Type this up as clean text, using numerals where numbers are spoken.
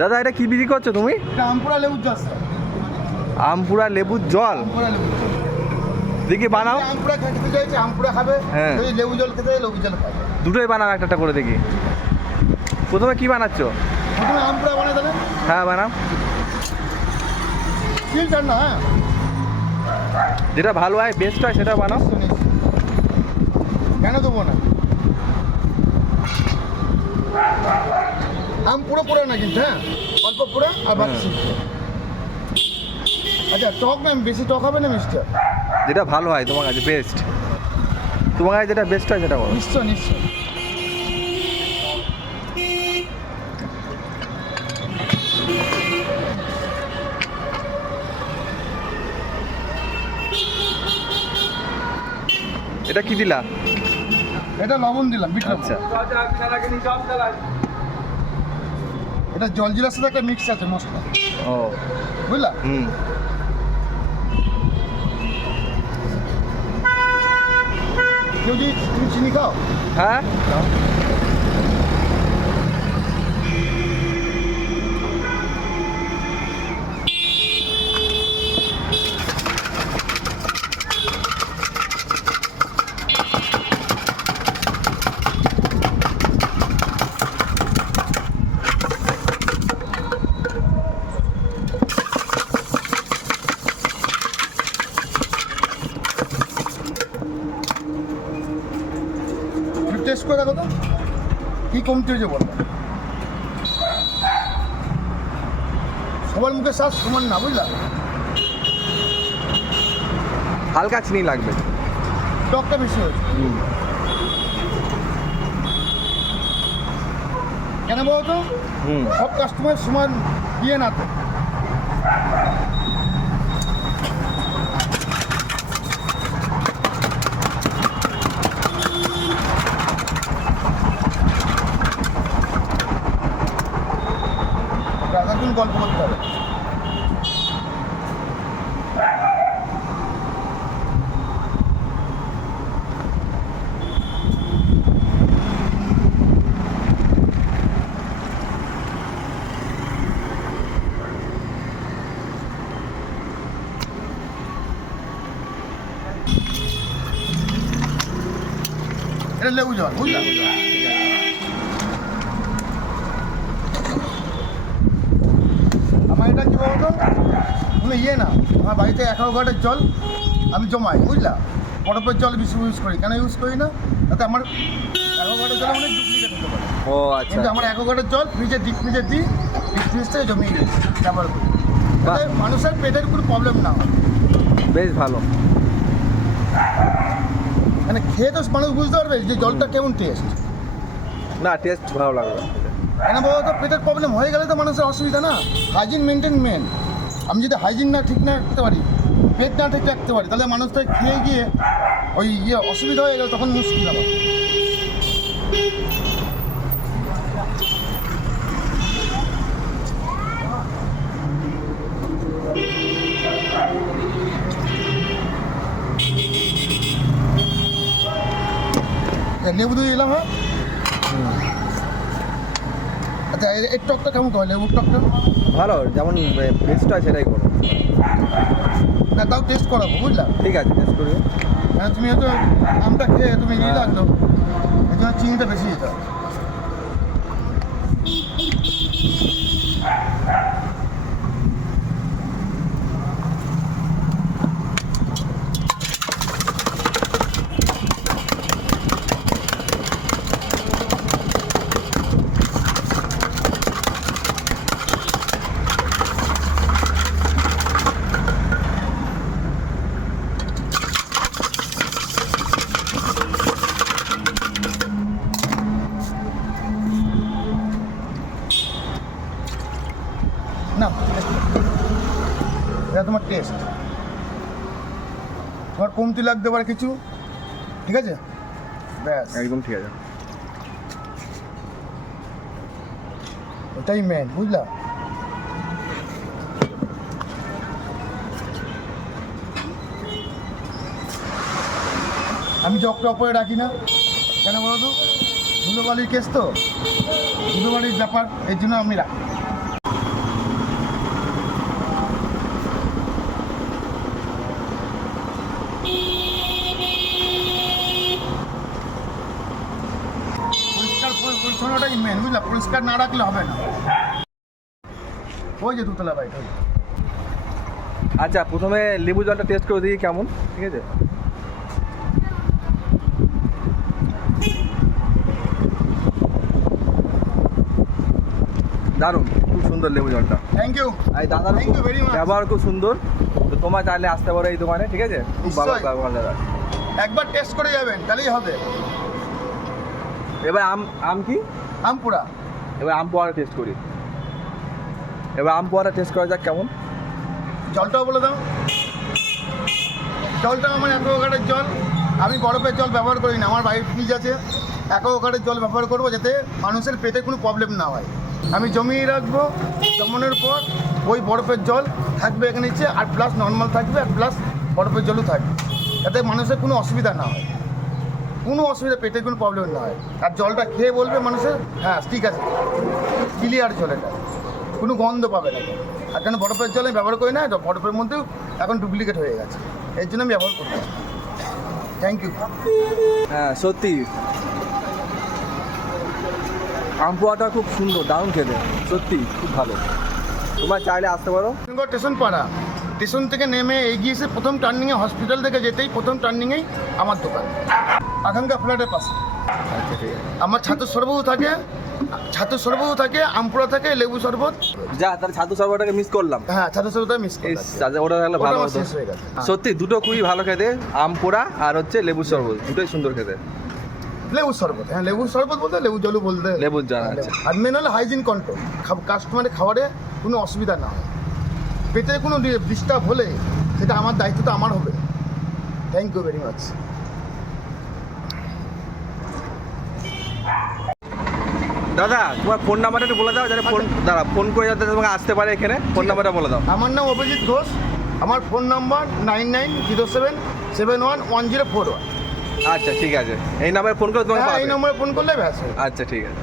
দাদা এটা কি বিক্রি করছো তুমি? এটা আমপুরা লেবুর জল স্যার। আমপুরা লেবুর জল। আমপুরা লেবুর জল দেখি বানাও। আমপুরা খেতে চাইছে আমপুরা খাবে, হ্যাঁ। যদি লেবু জল খেতে চাই লেবু জল খাবে। দুটোই বানাও একটা একটা করে দেখি। প্রথমে কি বানাচ্ছো? প্রথমে আমপুরা বানিয়ে দেবেন। হ্যাঁ বানাও। ফিল্টার না, হ্যাঁ যেটা ভালো হয় বেস্ট হয় সেটা বানাও। কেন দেবো না? আম পুরো পুরো না কিন্তু, হ্যাঁ অল্প পুরো আর বাকি। আচ্ছা টক ম্যাম বেশি টক হবে না মিষ্টি? যেটা ভালো হয় তোমার কাছে বেস্ট, তোমার কাছে যেটা বেস্ট হয় সেটা বলো। নিশ্চয় নিশ্চয়। এটা কি দিলা? এটা লবণ দিলাম, বিট লবণ। আচ্ছা এটা জলজিরার সাথে একটা মিক্স আছে মশলা, ও বুঝলা? হুম। কেউ যদি তুমি চিনি খাও? হ্যাঁ টেস্ট করে দেখো তো কি কমতি হয়েছে বলবো। সবার মুখে শ্বাস সমান না, বুঝলা? হালকা চিনি লাগবে। টকটা বেশি হয়েছে। হুম। কেন বলো তো? হুম। সব কাস্টমার সমান ইয়ে না তো। রাধাকুন গল্প করতে হবে। এটা লেবু জল, বুঝলা? আমার এটা কি বলতো, কোনো ইয়ে না। আমার বাড়িতে অ্যাকোয়াগার্ডের জল আমি জমাই, বুঝলা? বরফের জল বেশি ইউজ করি। কেন ইউজ করি না? তাতে আমার অ্যাকোয়াগার্ডের জল অনেক ডুপ্লিকেট হতে পারে। ও আচ্ছা। কিন্তু আমার অ্যাকোয়াগার্ডের জল ফ্রিজে ডিপ ফ্রিজে দিই, ডিপ ফ্রিজ থেকে জমিয়ে দিই, ব্যবহার করি। তাতে মানুষের পেটের কোনো প্রবলেম না হয়। বেশ ভালো। মানে খেয়ে তো মানুষ বুঝতে পারবে যে জলটা কেমন টেস্ট। না টেস্ট ভালো লাগবে। কেন বলো তো? পেটের প্রবলেম হয়ে গেলে তো মানুষের অসুবিধা না। হাইজিন মেনটেন মেন। আমি যদি হাইজিন না ঠিক না রাখতে পারি, পেট না ঠিক রাখতে পারি, তাহলে মানুষটা খেয়ে গিয়ে ওই ইয়ে অসুবিধা হয়ে গেলে তখন মুশকিল আমার। লেবু দিয়ে দিলাম, হ্যাঁ। আচ্ছা এর টকটা কেমন করে? লেবুর টকটা ভালো, যেমন বেস্ট হয় সেটাই করো। না তাও টেস্ট করাবো, বুঝলা? ঠিক আছে টেস্ট করি। হ্যাঁ তুমি হয়তো আমটা খেয়ে তুমি ইয়ে লাগলো, এই জন্য চিনিটা বেশি দিতে হবে। না এটা তোমার টেস্ট, তোমার কমতি লাগতে পারে কিছু, ঠিক আছে? ব্যাস একদম ঠিক আছে। ওটাই মেন, বুঝলা? আমি জগটা ওপরে রাখি না, কেন বলো তো? ধুলোবালির কেস তো, ধুলোবালির ব্যাপার, এর জন্য আমি রাখি। মেন, বুঝলা? পরিষ্কার না রাখলে হবে না। ওই যে দুতলা বাড়িটা। আচ্ছা, প্রথমে লেবু জলটা টেস্ট করে দিই কেমন, ঠিক আছে? দারুণ, খুব সুন্দর লেবু জলটা। Thank you. আর দাদার Thank you very much. ব্যবহার খুব সুন্দর। তো তোমার চাইলে আসতে পারো এই দোকানে, ঠিক আছে? খুব ভালো নিশ্চয়ই। ব্যবহার দাদা। একবার টেস্ট করে যাবেন, তাহলেই হবে। এবার আম কি? আমপুরা। এবার আম পোয়াটা টেস্ট করি। এবার আম পোয়াটা টেস্ট করা যাক কেমন। জলটাও বলে দাও। জলটা আমার অ্যাকোয়াগার্ডের জল। আমি বরফের জল ব্যবহার করি না, আমার বাড়ির ফ্রিজ আছে। অ্যাকোয়াগার্ডের জল ব্যবহার করবো যাতে মানুষের পেটে কোনো প্রবলেম না হয়। আমি জমিয়ে রাখবো, জমানোর পর ওই বরফের জল থাকবে এখানে নিচে, আর প্লাস নর্মাল থাকবে, আর প্লাস বরফের জলও থাকবে, যাতে মানুষের কোনো অসুবিধা না হয়, কোনো অসুবিধা, পেটে কোনো প্রবলেম না হয়। আর জলটা খেয়ে বলবে মানুষের হ্যাঁ ঠিক আছে, ক্লিয়ার জল, এটা কোনো গন্ধ পাবে না। আর কেন বরফের জল আমি ব্যবহার করি না, বরফের মধ্যেও এখন ডুপ্লিকেট হয়ে গেছে, এর জন্য আমি ব্যবহার করি। Thank you. হ্যাঁ সত্যি আম পোয়াটা খুব সুন্দর, দারুণ খেতে, সত্যি খুব ভালো। তোমার চাইলে আসতে পারো। স্টেশন পাড়া, স্টেশন থেকে নেমে এগিয়ে এসে প্রথম টার্নিংয়ে, হসপিটাল থেকে যেতেই প্রথম টার্নিংয়েই আমার দোকান, আকাঙ্ক্ষা ফ্ল্যাটের পাশে। আচ্ছা ঠিক আছে। আমার ছাতুর সরবরাহ থাকে, আমপুরা থাকে, লেবু শরবত। যা, তাহলে ছাতু সরবরাহটাকে মিস করলাম। হ্যাঁ, ছাতুর শরবতটা মিস এই ওটা তাহলে ভালো হতো। শেষ হয়ে গেছে। সত্যি দুটো খুবই ভালো খেতে, আম পোড়া আর হচ্ছে লেবু শরবত, দুটোই সুন্দর খেতে। লেবুর শরবত, হ্যাঁ লেবুর শরবত বলতে লেবু জলও বলতে। লেবুর জল, আচ্ছা। আর মেন হলো হাইজিন কন্ট্রোল, কাস্টমারের খাবারে কোনো অসুবিধা না হয়, পেটে কোনো ডিস্টার্ব হলে সেটা আমার দায়িত্ব, তো আমার হবে। Thank you very much. দাদা তোমার ফোন নাম্বারটা একটু বলে দাও, যাতে ফোন করে যাতে তোমাকে আসতে পারে এখানে। ফোন নাম্বারটা বলে দাও। আমার নাম অভিজিৎ ঘোষ, আমার ফোন নাম্বার 9907711041। আচ্ছা ঠিক আছে, এই নাম্বারে ফোন করে তোমাকে হ্যাঁ, পাবে। এই নম্বরে ফোন করলে ব্যাস। আচ্ছা ঠিক আছে।